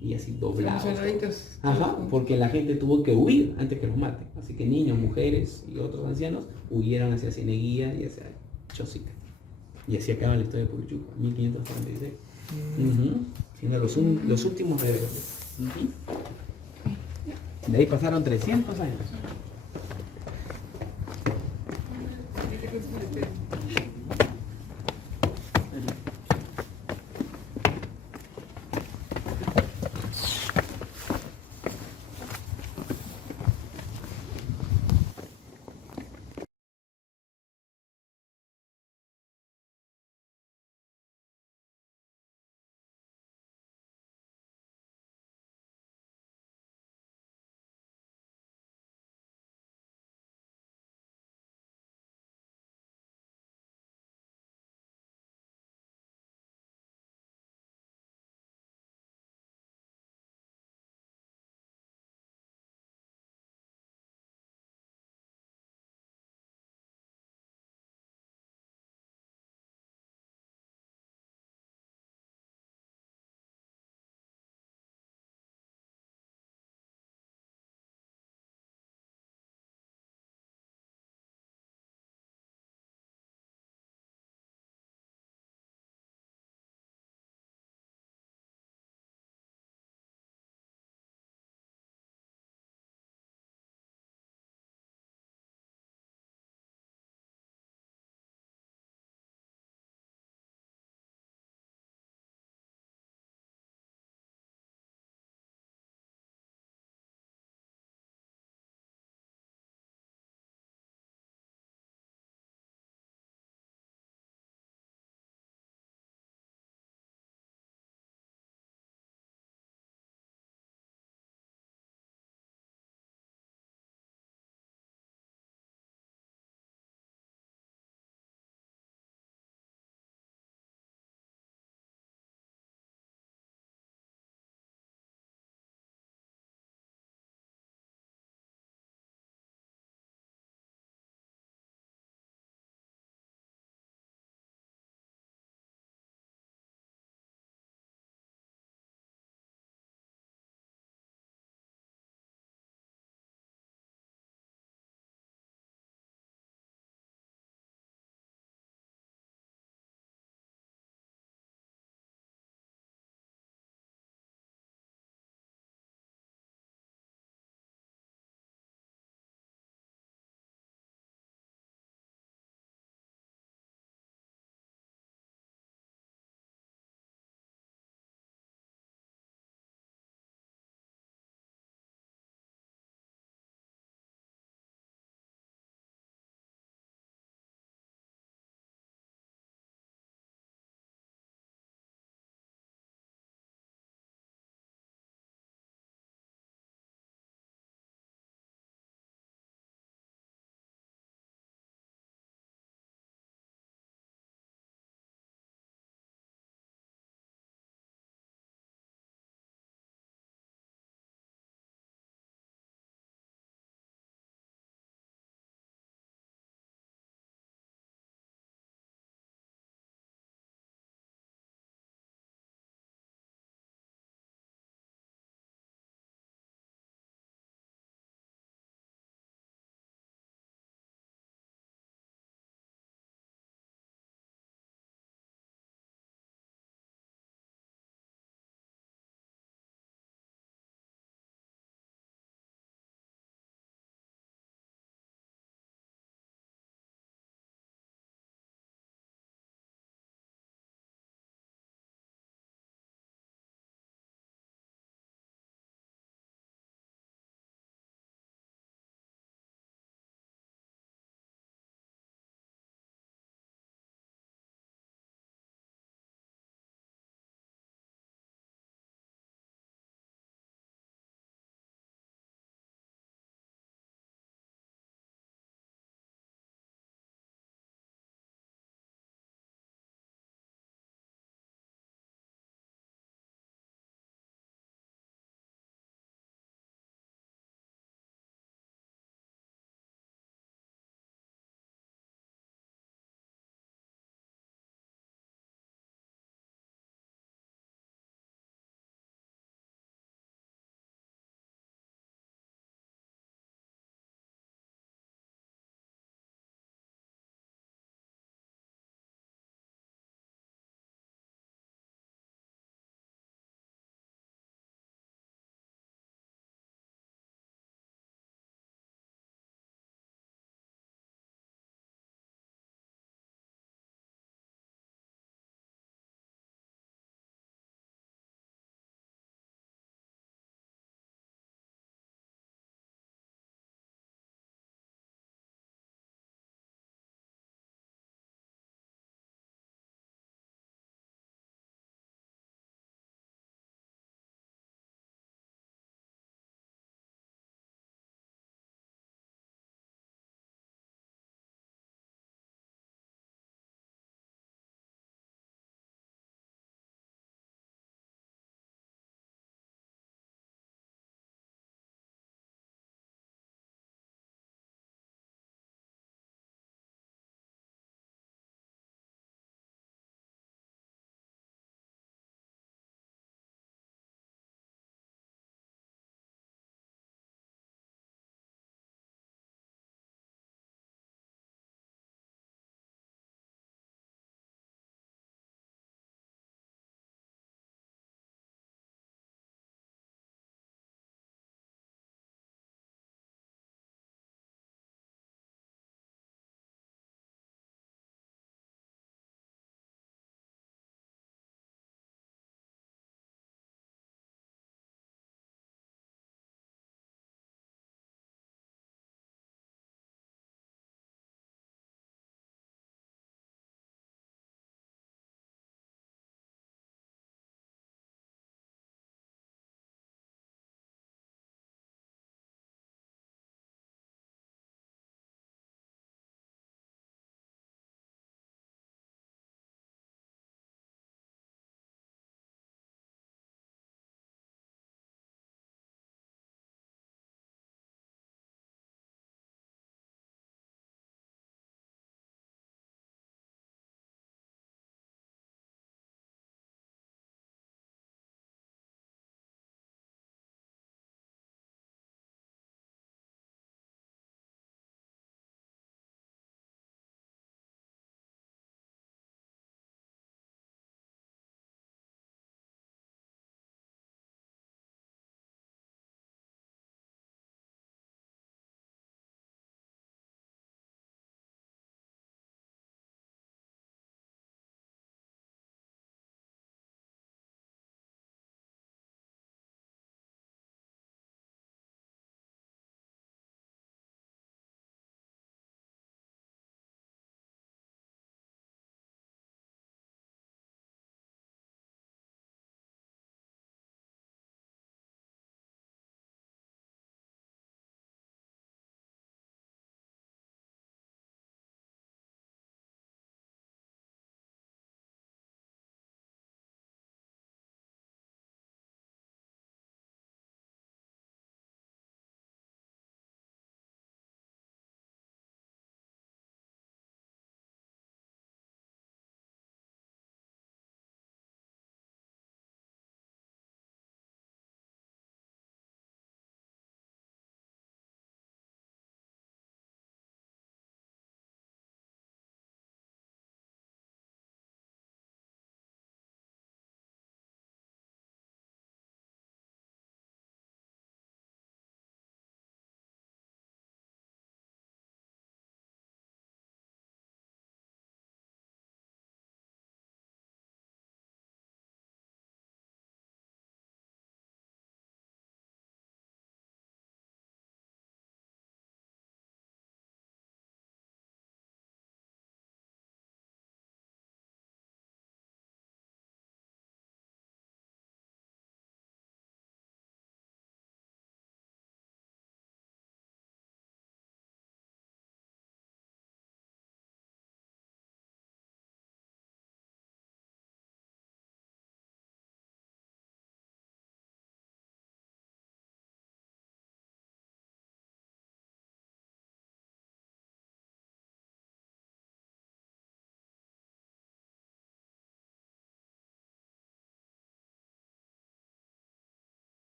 y así doblados. Soldaditos. Ajá, porque la gente tuvo que huir antes que los maten. Así que niños, mujeres y otros ancianos huyeron hacia Cieneguilla y hacia Chosica. Y así acaba la historia de Puruchuco, 1546. Siendo los últimos rebeldes. De ahí pasaron 300 años.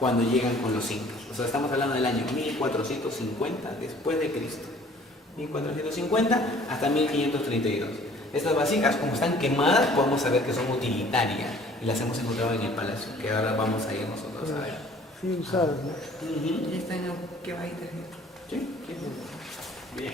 cuando llegan con los incas. O sea, estamos hablando del año 1450 después de Cristo. 1450 hasta 1532. Estas vasijas, como están quemadas, podemos saber que son utilitarias y las hemos encontrado en el palacio, que ahora vamos a ir nosotros a ver. Sí, usadas, ¿no? Ujú. Y esta no, ¿qué va a ir? ¿Sí? Bien.